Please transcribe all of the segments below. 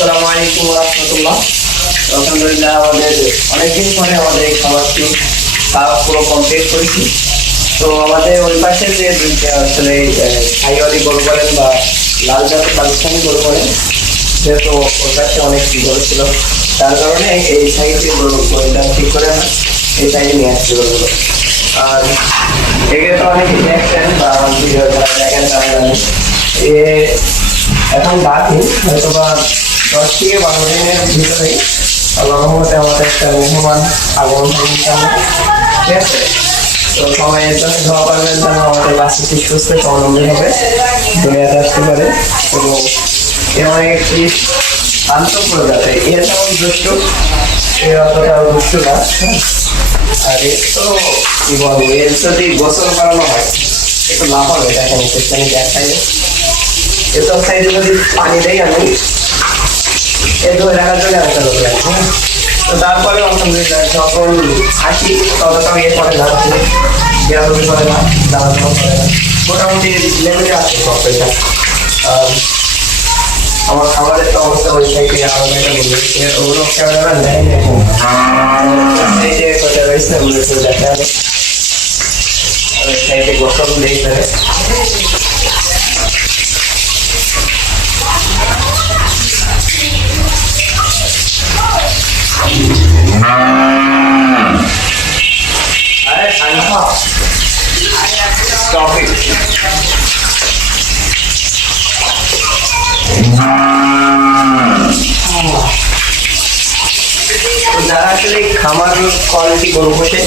আসসালামু আলাইকুম ওয়া রাহমাতুল্লাহ। আলহামদুলিল্লাহ আমাদের অনেকদিন পরে আমাদের এই খাবারটি খাওয়া পুরো কমপ্লিট করেছি। তো আমাদের ওই পাশে যে দুইটা আসলে ছাইওয়ালি গরু বলেন বা লাল জাতের পাকিস্তানি গরু বলেন, যেহেতু ওই পাশে অনেক গরু ছিল, তার কারণে এই সাইডে গরুটা ঠিক করে না এই সাইডে নিয়ে আসছে গরুগুলো। আর এগুলো তো অনেকে দেখছেন বা ভিডিও দেখেন, তারা জানেন এ এখন বাকি হয়তো বা 10 থেকে 12 দিনের ভিতরেই আল্লাহ রহমতে আমাদের একটা মেহমান আগমন হবে ইনশাআল্লাহ। ঠিক আছে, তো সবাই এর জন্য দোয়া করবেন যেন আমাদের বাচ্চাটি সুস্থ স্বাবলম্বী হবে, দুনিয়াতে আসতে পারে। এবং এমন একটি শান্ত প্রজাতি, এর যেমন দুষ্ট এর অতটাও দুষ্ট না। আর এর তো কি বলবো, এর যদি গোসল করানো হয় একটু লাভ হবে। দেখেন সেখানে দেখাই এসব সাইডে যদি পানি দেয় আমি এ ধরে রাখার জন্য একটা লোক লাগবে। তো তারপরে আলহামদুলিল্লাহ যখন আসি ততটাও ইয়ে করে না, বেরাবরি করে না, দাঁড়ানো করে না, মোটামুটি লেভেলে আছে সবটা। আমার খাবারের তো অবস্থা ওই সাইডে আলাদা একটা বলছে, ওগুলো ক্যামেরাম্যান দেয় না এখন সাইডে কোথায় রয়েছে ওগুলো একটু দেখা যাবে। ওই সাইডে গোসল দেই ফেলে। Stop it. যারা আসলে খামার কোয়ালিটি গরু পোষে,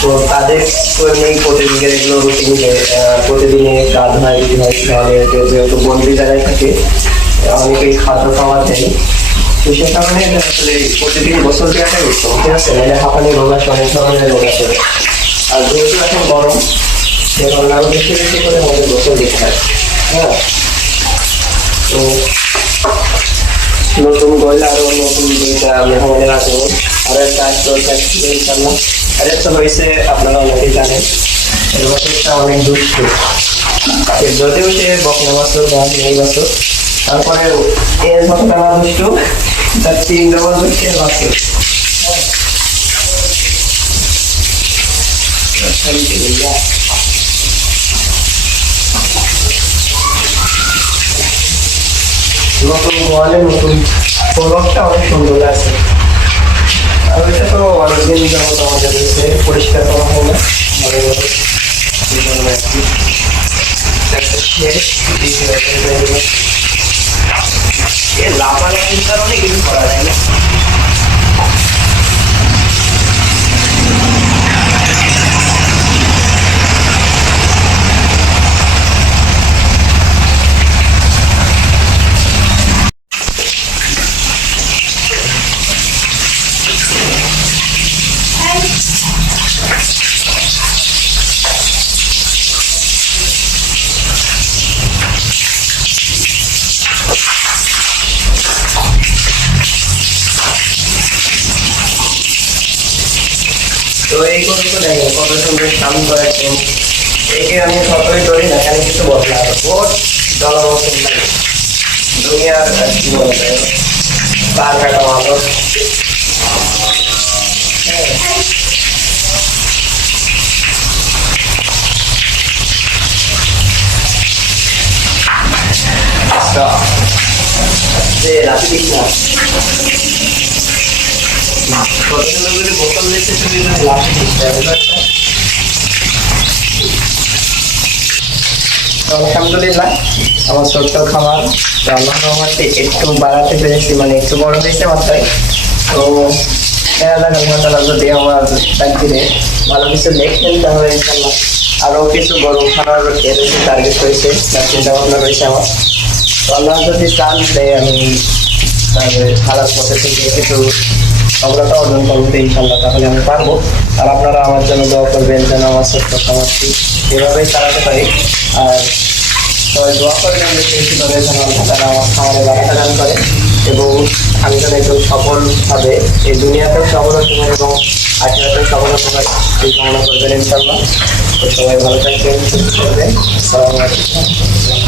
তো তাদের প্রতিদিনের এগুলো প্রতিদিনে কাজ হয় যেহেতু বন্দি জায়গায় থাকে, অনেকেই খাদ্য খাওয়া দেয়। তো সে কারণে আসলে প্রতিদিন গোসল দেওয়াটাই উত্তম। ঠিক আছে, নাহলে হাঁপানি রোগ আছে, অনেক ধরনের রোগ আছে। আর যেহেতু এখন গরম, সে কারণে আরো বেশি বেশি করে আমাদের গোসল দিতে হয়। হ্যাঁ, তো নতুন গইলে আরো নতুন দুইটা মেহমানের আগমন, আরো একটা আসলো ইনশাআল্লাহ। আর একটা হয়েছে আপনারা অনেকেই জানেন, এর বছরটা অনেক দুষ্ট, যদিও সে বকনা বছর বা মেয়ে বছর, তারপরে এর যতটা না দুষ্ট তার 3 ডবল দুষ্টের বছর। নতুন গোয়ালে নতুন প্রোডাক্টটা অনেক সুন্দর আছে। আর ওইটা তো অনেকদিন যাবত আমাদের রয়েছে, পরিষ্কার করা হয় না ভালোভাবে। লাফালাফির কারণে কিছু করা যায় না। তো এই গরুটা দেখেন কত সুন্দর শান্ত একদম। একে আমি সতই ধরি না, এখানে কিছু বদলা বহুত জলবসন লাগে দুনিয়ার কি বলা যায়, তার কাটা মানুষ। রাতে দিস না কত সুন্দর করে বোতল নিতে শুরু করে লাস্ট দিচ্ছে। আলহামদুলিল্লাহ আমার ছোট্ট খাবার আল্লাহ রহমতে একটু বাড়াতে পেরেছি, মানে একটু বড় হয়েছে মাত্রায়। তো যদি আমার চাকরিতে ভালো কিছু দেখতেন তাহলে ইনশাল্লাহ আরো কিছু গরু খাওয়ার টার্গেট রয়েছে, তার চিন্তা ভাবনা রয়েছে আমার। তো আল্লাহ যদি চান আমি খারাপ পথে থেকে কিছু সফলতা অর্জন করতে ইনশাল্লাহ, তাহলে আমি পারবো। আর আপনারা আমার জন্য দোয়া করবেন যেন আমার ছোট্ট খামারটি এভাবেই চালাতে পারি। আর সবাই দোয়া করবেন কীভাবে যেন তারা আমার খামারে বাড়াটা দান করে এবং আমি যেন একটু সফলভাবে এই দুনিয়াতেও সফল হতে পারি এবং আখেরাতেও সফল হতে পারি, এই কামনা করবেন ইনশাল্লাহ। তো সবাই ভালো থাকবেন, সুস্থ থাকবেন। আসসালামু আলাইকুম।